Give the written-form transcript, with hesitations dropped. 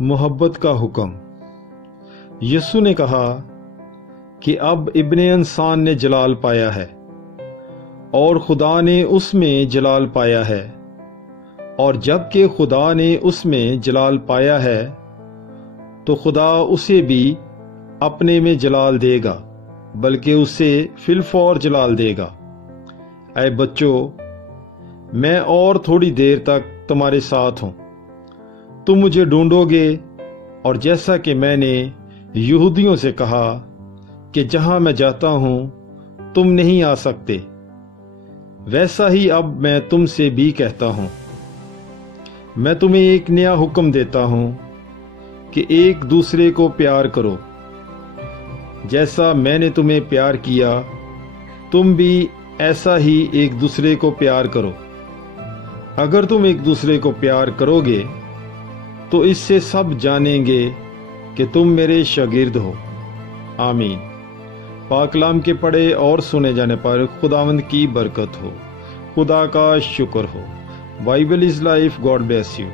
محبت کا حکم۔ یسوع نے کہا کہ اب ابن انسان نے جلال پایا ہے اور خدا نے اس میں جلال پایا ہے، اور جب کہ خدا نے اس میں جلال پایا ہے تو خدا اسے بھی اپنے میں جلال دے گا، بلکہ اسے فی الفور جلال دے گا۔ اے بچوں، میں اور تھوڑی دیر تک تمہارے ساتھ ہوں۔ تم مجھے ڈھونڈو گے، اور جیسا کہ میں نے یہودیوں سے کہا کہ جہاں میں جاتا ہوں تم نہیں آ سکتے، ویسا ہی اب میں تم سے بھی کہتا ہوں۔ میں تمہیں ایک نیا حکم دیتا ہوں کہ ایک دوسرے کو پیار کرو۔ جیسا میں نے تمہیں پیار کیا، تم بھی ایسا ہی ایک دوسرے کو پیار کرو۔ اگر تم ایک دوسرے کو پیار کرو گے تو اس سے سب جانیں گے کہ تم میرے شاگرد ہو۔ آمین۔ پاک کلام کے پڑھے اور سنے جانے پر خداوند کی برکت ہو۔ خدا کا شکر ہو۔ Bible is life. God bless you.